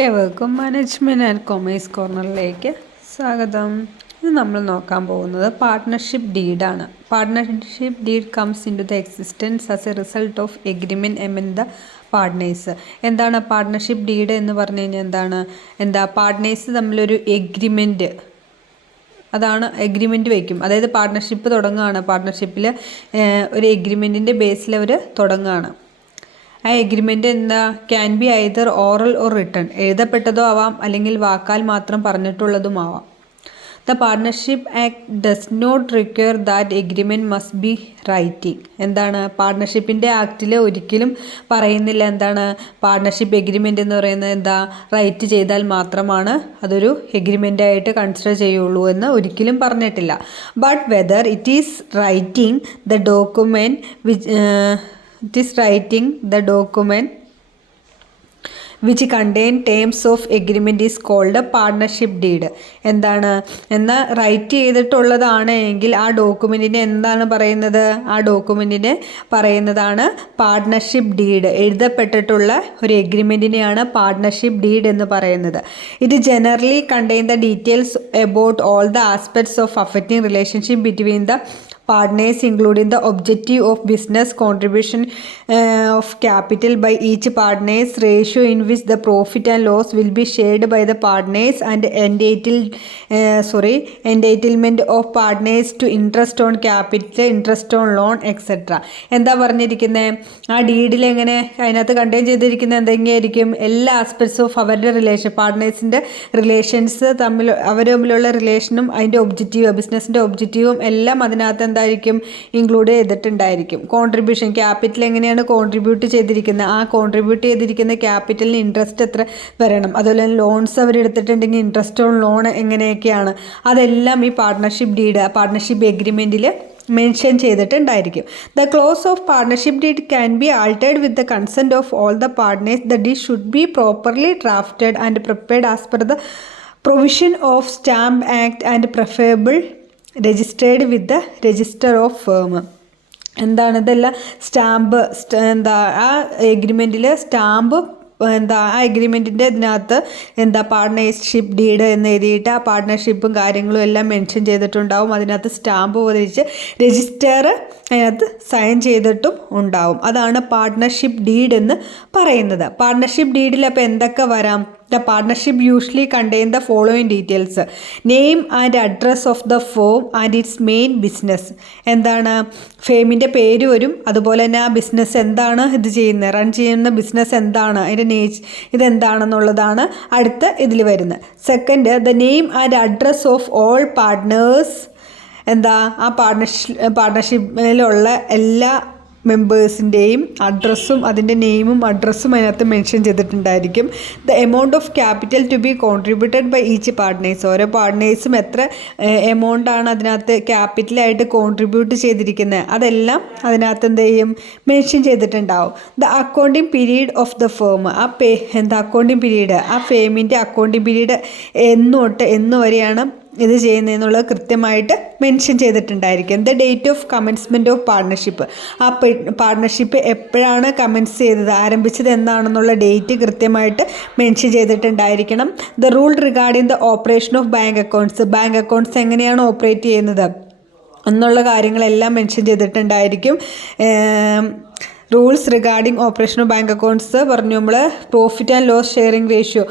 ഏവർക്കും management and commerce കോർണറിലേക്ക് സ്വാഗതം. ഇത് നമ്മൾ നോക്കാൻ പോകുന്നത് പാർട്ട്ണർഷിപ്പ് ഡീഡാണ്. Partnership deed comes into the existence as a result of agreement among the partners. എന്താണ് പാർട്ട്ണർഷിപ്പ് ഡീഡ് എന്ന് പറഞ്ഞു കഴിഞ്ഞാൽ പാർട്ട്നേഴ്സ് തമ്മിലൊരു എഗ്രിമെൻറ്റ്, അതാണ് എഗ്രിമെൻറ്റ് വയ്ക്കും. അതായത് പാർട്ട്ണർഷിപ്പ് തുടങ്ങുകയാണ്, പാർട്ട്ണർഷിപ്പിൽ ഒരു എഗ്രിമെൻറ്റിൻ്റെ ബേസിൽ അവർ തുടങ്ങുകയാണ്. ആ agreement can be either oral or written, എഴുതപ്പെട്ടതോ ആവാം അല്ലെങ്കിൽ വാക്കാൽ മാത്രം പറഞ്ഞിട്ടുള്ളതുമാവാം. The partnership act does not require that agreement must be writing. പാർട്ട്ണർഷിപ്പിൻ്റെ ആക്റ്റിൽ ഒരിക്കലും പറയുന്നില്ല പാർട്ട്ണർഷിപ്പ് എഗ്രിമെൻ്റ് എന്ന് പറയുന്നത് റൈറ്റ് ചെയ്താൽ മാത്രമാണ് അതൊരു എഗ്രിമെൻ്റായിട്ട് കൺസിഡർ ചെയ്യുള്ളൂ എന്ന് ഒരിക്കലും പറഞ്ഞിട്ടില്ല. But whether it is writing the document which contain terms of agreement is called a partnership deed. എന്നാൽ റൈറ്റ് ചെയ്തിട്ടുള്ളതാണ് എങ്കിൽ ആ ഡോക്യുമെൻറ്റിനെ പറയുന്നത്, ആ ഡോക്യുമെൻറ്റിനെ പറയുന്നതാണ് പാർട്ട്ണർഷിപ്പ് ഡീഡ്. എഴുതപ്പെട്ടിട്ടുള്ള ഒരു എഗ്രിമെൻറ്റിനെയാണ് പാർട്ട്ണർഷിപ്പ് ഡീഡ് എന്ന് പറയുന്നത്. ഇത് generally contain the details about all the aspects of affecting relationship between the partners, including the objective of business, contribution of capital by each partners, ratio in which the profit and loss will be shared by the partners, and entitlement of partners to interest on capital, interest on loan, etc. പറഞ്ഞിരിക്കുന്നത് ആ ഡീഡിൽ അതിനകത്ത് contain ചെയ്തിരിക്കുന്നത് എന്തെങ്കിലായിരിക്കും? എല്ലാ aspects of അവരുടെ relation, പാർട്ട്നേഴ്സിൻ്റെ relations അവർ തമ്മിലുള്ള റിലേഷനും അതിൻ്റെ ഒബ്ജക്റ്റീവ്, ബിസിനസ്സിൻ്റെ ഒബ്ജക്റ്റീവും എല്ലാം അതിനകത്ത് ഇൻക്ലൂഡ് ചെയ്തിട്ടുണ്ടായിരിക്കും. കോൺട്രിബ്യൂഷൻ, ക്യാപിറ്റൽ എങ്ങനെയാണ് കോൺട്രിബ്യൂട്ട് ചെയ്തിരിക്കുന്നത്, ആ കോൺട്രിബ്യൂട്ട് ചെയ്തിരിക്കുന്ന ക്യാപിറ്റലിന് ഇൻട്രസ്റ്റ് എത്ര വരണം, അതുപോലെ ലോൺസ് അവരെടുത്തിട്ടുണ്ടെങ്കിൽ ഇൻട്രസ്റ്റ് ഓൺ ലോൺ എങ്ങനെയൊക്കെയാണ്, അതെല്ലാം ഈ പാർട്ട്ണർഷിപ്പ് ഡീഡ്, പാർട്ട്ണർഷിപ്പ് എഗ്രിമെൻറ്റിൽ മെൻഷൻ ചെയ്തിട്ടുണ്ടായിരിക്കും. The clause of partnership deed can be altered with the consent of all the partners. The deed should be properly drafted and prepared as per the provision of stamp act and preferable registered with the register of firm. ഇതെല്ലാം stamp ആ എഗ്രിമെൻറ്റിൽ stamp ആ എഗ്രിമെൻറ്റിൻ്റെ ഇതിനകത്ത് partnership deed എന്ന് എഴുതിയിട്ട് ആ പാർട്ട്ണർഷിപ്പും കാര്യങ്ങളും എല്ലാം mention ചെയ്തിട്ടുണ്ടാവും. അതിനകത്ത് സ്റ്റാമ്പ് പതിച്ച് രജിസ്റ്റർ അതിനകത്ത് സൈൻ ചെയ്തിട്ടും ഉണ്ടാവും. അതാണ് പാർട്ട്ണർഷിപ്പ് ഡീഡ് എന്ന് പറയുന്നത്. പാർട്ട്ണർഷിപ്പ് ഡീഡിൽ അപ്പോൾ എന്തൊക്കെ വരാം? The partnership usually contain the following details: name and address of the firm and its main business. ഫേമിൻ്റെ പേര് വരും, അതുപോലെ തന്നെ ആ ബിസിനസ് ഇത് ചെയ്യുന്നത്, റൺ ചെയ്യുന്ന ബിസിനസ് അതിൻ്റെ ഇതെന്താണെന്നുള്ളതാണ് അടുത്ത ഇതിൽ വരുന്നത്. Second, the name and address of all partners. ആ പാർട്ട്ണർഷിപ്പിലുള്ള എല്ലാ മെമ്പേഴ്സിൻ്റെയും അഡ്രസ്സും അതിൻ്റെ നെയിമും അഡ്രസ്സും അതിനകത്ത് മെൻഷൻ ചെയ്തിട്ടുണ്ടായിരിക്കും. The amount of capital to be contributed by each partners. ഓരോ പാർട്ട്നേഴ്സും എത്ര എമൗണ്ടാണ് അതിനകത്ത് ക്യാപിറ്റലായിട്ട് കോൺട്രിബ്യൂട്ട് ചെയ്തിരിക്കുന്നത്, അതെല്ലാം അതിനകത്ത് മെൻഷൻ ചെയ്തിട്ടുണ്ടാവും. The accounting period of the firm. Accounting period, ആ ഫേമിൻ്റെ അക്കൗണ്ടിങ് പീരീഡ് എന്ന് വരെയാണ് ഇത് ചെയ്യുന്നതെന്നുള്ളത് കൃത്യമായിട്ട് മെൻഷൻ ചെയ്തിട്ടുണ്ടായിരിക്കും. The date of commencement of partnership. ആ പാർട്ട്ണർഷിപ്പ് എപ്പോഴാണ് കമൻസ് ചെയ്തത്, ആരംഭിച്ചത് എന്താണെന്നുള്ള ഡേറ്റ് കൃത്യമായിട്ട് മെൻഷൻ ചെയ്തിട്ടുണ്ടായിരിക്കണം. The rule regarding the operation of bank accounts. Bank accounts എങ്ങനെയാണ് ഓപ്പറേറ്റ് ചെയ്യുന്നത് എന്നുള്ള കാര്യങ്ങളെല്ലാം മെൻഷൻ ചെയ്തിട്ടുണ്ടായിരിക്കും. Rules regarding operation of bank accounts പറഞ്ഞു നമ്മൾ. Profit and loss sharing ratio.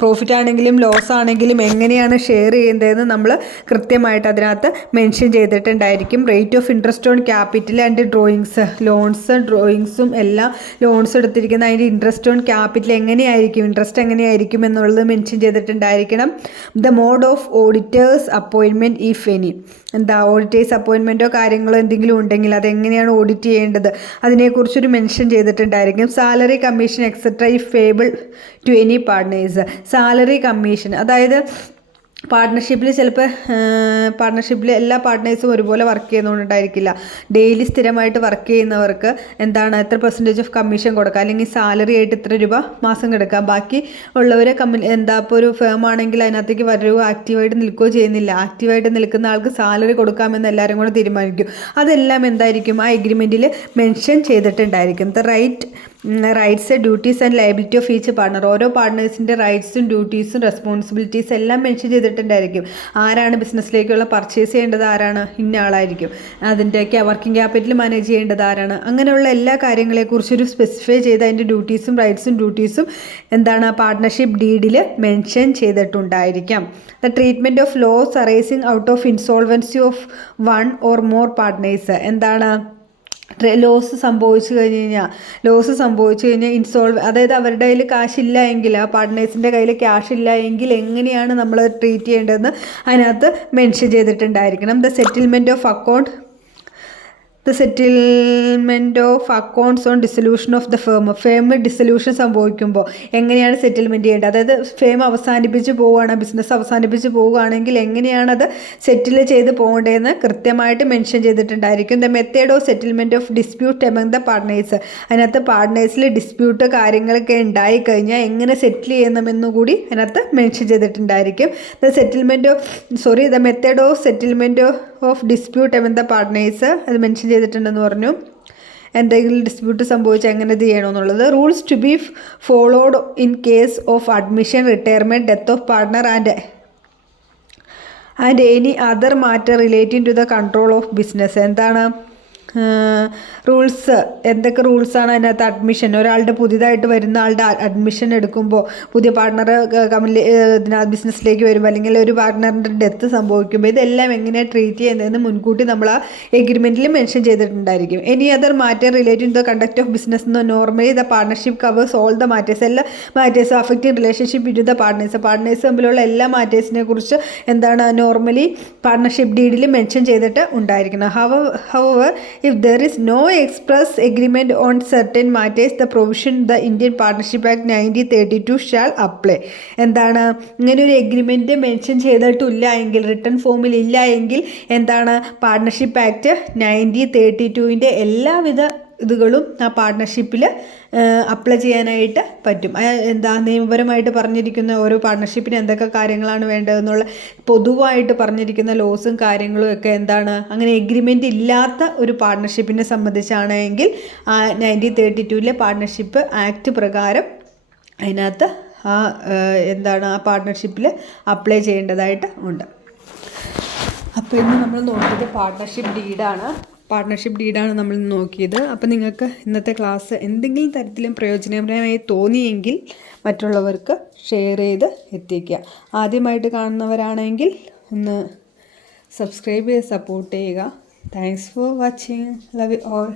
Profit ആണെങ്കിലും ലോസ് ആണെങ്കിലും എങ്ങനെയാണ് ഷെയർ ചെയ്യുന്നതെന്ന് നമ്മൾ കൃത്യമായിട്ട് അതിനകത്ത് മെൻഷൻ ചെയ്തിട്ടുണ്ടായിരിക്കും. Rate of interest on capital and drawings. ഡ്രോയിങ്സും എല്ലാം ലോൺസ് എടുത്തിരിക്കുന്ന അതിൻ്റെ ഇൻട്രസ്റ്റ് ഓൺ ക്യാപിറ്റൽ ഇൻട്രസ്റ്റ് എങ്ങനെയായിരിക്കും എന്നുള്ളത് മെൻഷൻ ചെയ്തിട്ടുണ്ടായിരിക്കണം. The mode of auditors appointment if any. Auditors അപ്പോയിൻമെൻറ്റോ കാര്യങ്ങളോ എന്തെങ്കിലും ഉണ്ടെങ്കിൽ അതെങ്ങനെയാണ് ഓഡിറ്റ് ചെയ്യേണ്ടത് അതിനെക്കുറിച്ചൊരു മെൻഷൻ ചെയ്തിട്ടുണ്ടായിരിക്കും. Salary commission etcetera if payable to any partners. Salary commission, അതായത് പാർട്ട്ണർഷിപ്പിൽ എല്ലാ പാർട്ട്നേഴ്സും ഒരുപോലെ വർക്ക് ചെയ്യുന്നതുകൊണ്ടായിരിക്കില്ല. ഡെയിലി സ്ഥിരമായിട്ട് വർക്ക് ചെയ്യുന്നവർക്ക് എത്ര പെർസെൻറ്റേജ് ഓഫ് കമ്മീഷൻ കൊടുക്കുക, അല്ലെങ്കിൽ സാലറി ആയിട്ട് ഇത്ര രൂപ മാസം കിടക്കാം. ബാക്കി ഉള്ളവരെ ഇപ്പോൾ ഒരു ഫേം ആണെങ്കിൽ അതിനകത്തേക്ക് വരുമോ ആക്റ്റീവായിട്ട് നിൽക്കുകയോ ചെയ്യുന്നില്ല. ആക്റ്റീവായിട്ട് നിൽക്കുന്ന ആൾക്ക് സാലറി കൊടുക്കാമെന്ന് എല്ലാവരും കൂടെ തീരുമാനിക്കും. അതെല്ലാം ആ എഗ്രിമെൻറ്റിൽ മെൻഷൻ ചെയ്തിട്ടുണ്ടായിരിക്കും. The right rights, duties and liability of each partner. ഓരോ പാർട്ട്നേഴ്സിൻ്റെ റൈറ്റ്സും ഡ്യൂട്ടീസും റെസ്പോൺസിബിലിറ്റീസ് എല്ലാം മെൻഷൻ ചെയ്തിട്ടുണ്ടായിരിക്കും. ആരാണ് ബിസിനസ്സിലേക്കുള്ള പർച്ചേസ് ചെയ്യേണ്ടത്, ആരാണ്, ഇന്ന ആളായിരിക്കും. അതിൻ്റെയൊക്കെ വർക്കിംഗ് ക്യാപിറ്റൽ മാനേജ് ചെയ്യേണ്ടത് ആരാണ്, അങ്ങനെയുള്ള എല്ലാ കാര്യങ്ങളെക്കുറിച്ചൊരു സ്പെസിഫൈ ചെയ്ത് അതിൻ്റെ ഡ്യൂട്ടീസും റൈറ്റ്സും എന്താണ് പാർട്ട്ണർഷിപ്പ് ഡീഡിൽ മെൻഷൻ ചെയ്തിട്ടുണ്ടായിരിക്കാം. The treatment of loss arising out of insolvency of one or more partners. എന്താണ് ലോസ് സംഭവിച്ചു കഴിഞ്ഞാൽ അതായത് അവരുടെ കയ്യിൽ കാശില്ല എങ്കിൽ, ആ പാർട്ട്നേഴ്സിൻ്റെ കയ്യിൽ ക്യാഷ് ഇല്ല എങ്കിൽ എങ്ങനെയാണ് നമ്മൾ ട്രീറ്റ് ചെയ്യേണ്ടതെന്ന് അതിനകത്ത് മെൻഷൻ ചെയ്തിട്ടുണ്ടായിരിക്കണം. The settlement of accounts on dissolution of the firm dissolution സംഭവിക്കുമ്പോൾ എങ്ങനെയാണ് സെറ്റിൽമെൻറ്റ് ചെയ്യേണ്ടത്, അതായത് ഫേം അവസാനിപ്പിച്ച് പോവുകയാണ്, ബിസിനസ് അവസാനിപ്പിച്ച് പോവുകയാണെങ്കിൽ എങ്ങനെയാണത് സെറ്റിൽ ചെയ്ത് പോകേണ്ടതെന്ന് കൃത്യമായിട്ട് മെൻഷൻ ചെയ്തിട്ടുണ്ടായിരിക്കും. The method of settlement of dispute among the partners. അതിനകത്ത് പാർട്ട്നേഴ്സിൽ ഡിസ്പ്യൂട്ട് കാര്യങ്ങളൊക്കെ ഉണ്ടായിക്കഴിഞ്ഞാൽ എങ്ങനെ സെറ്റിൽ ചെയ്യണമെന്നുകൂടി അതിനകത്ത് മെൻഷൻ ചെയ്തിട്ടുണ്ടായിരിക്കും. The method of settlement of dispute among the partners അത് മെൻഷൻ ചെയ്തിട്ടുണ്ടെന്ന് പറഞ്ഞു. എന്തെങ്കിലും ഡിസ്പ്യൂട്ട് സംഭവിച്ചാൽ എങ്ങനെ ഇത് ചെയ്യണമെന്നുള്ളത്. Rules to be followed in case of admission, retirement, death of partner and any other matter relating to the control of business. എന്താണ് rules, എന്തൊക്കെ റൂൾസാണ് അതിനകത്ത്? അഡ്മിഷൻ, ഒരാളുടെ പുതിയതായിട്ട് വരുന്ന ആളുടെ അഡ്മിഷൻ എടുക്കുമ്പോൾ, പുതിയ പാർട്ട്ണർ ബിസിനസ്സിലേക്ക് വരുമ്പോൾ, അല്ലെങ്കിൽ ഒരു പാർട്ട്ണറിൻ്റെ ഡെത്ത് സംഭവിക്കുമ്പോൾ ഇതെല്ലാം എങ്ങനെയാണ് ട്രീറ്റ് ചെയ്യുന്നതെന്ന് മുൻകൂട്ടി നമ്മൾ ആ എഗ്രിമെൻറ്റിൽ മെൻഷൻ ചെയ്തിട്ടുണ്ടായിരിക്കും. Any other matter related to the conduct of business എന്ന് normally the partnership covers all the matters. എല്ലാ matters affecting relationship between the partners തമ്മിലുള്ള എല്ലാ മാറ്റേഴ്സിനെ കുറിച്ച് നോർമലി പാർട്ട്ണർഷിപ്പ് ഡീഡിൽ മെൻഷൻ ചെയ്തിട്ട് ഉണ്ടായിരിക്കണം. However if there is no express agreement on certain matters, the provision the Indian Partnership Act 1932 shall apply. എന്താണ് ഇങ്ങനെ ഒരു എഗ്രിമെൻറ്റ് മെൻഷൻ ചെയ്തിട്ടില്ല എങ്കിൽ, റിട്ടേൺ ഫോമിൽ ഇല്ല എങ്കിൽ പാർട്ട്ണർഷിപ്പ് ആക്ട് 1932 എല്ലാവിധ ഇതുകളും ആ പാർട്ട്ണർഷിപ്പിൽ അപ്ലൈ ചെയ്യാനായിട്ട് പറ്റും. നിയമപരമായിട്ട് പറഞ്ഞിരിക്കുന്ന ഓരോ പാർട്ട്ണർഷിപ്പിന് എന്തൊക്കെ കാര്യങ്ങളാണ് വേണ്ടതെന്നുള്ള പൊതുവായിട്ട് പറഞ്ഞിരിക്കുന്ന ലോസും കാര്യങ്ങളും ഒക്കെ അങ്ങനെ എഗ്രിമെൻ്റ് ഇല്ലാത്ത ഒരു പാർട്ട്ണർഷിപ്പിനെ സംബന്ധിച്ചാണെങ്കിൽ 1932 പാർട്ട്ണർഷിപ്പ് ആക്ട് പ്രകാരം അതിനകത്ത് ആ പാർട്ട്ണർഷിപ്പിൽ അപ്ലൈ ചെയ്യേണ്ടതായിട്ട് ഉണ്ട്. അപ്പോൾ ഇന്ന് നമ്മൾ നോക്കിയത് പാർട്ട്ണർഷിപ്പ് ഡീഡാണ് നമ്മൾ നോക്കിയത്. അപ്പോൾ നിങ്ങൾക്ക് ഇന്നത്തെ ക്ലാസ് എന്തെങ്കിലും തരത്തിലും പ്രയോജനകരമായി തോന്നിയെങ്കിൽ മറ്റുള്ളവർക്ക് ഷെയർ ചെയ്ത് എത്തിക്കുക. ആദ്യമായിട്ട് കാണുന്നവരാണെങ്കിൽ ഒന്ന് സബ്സ്ക്രൈബ് ചെയ്ത് സപ്പോർട്ട് ചെയ്യുക. Thanks for watching. Love you all.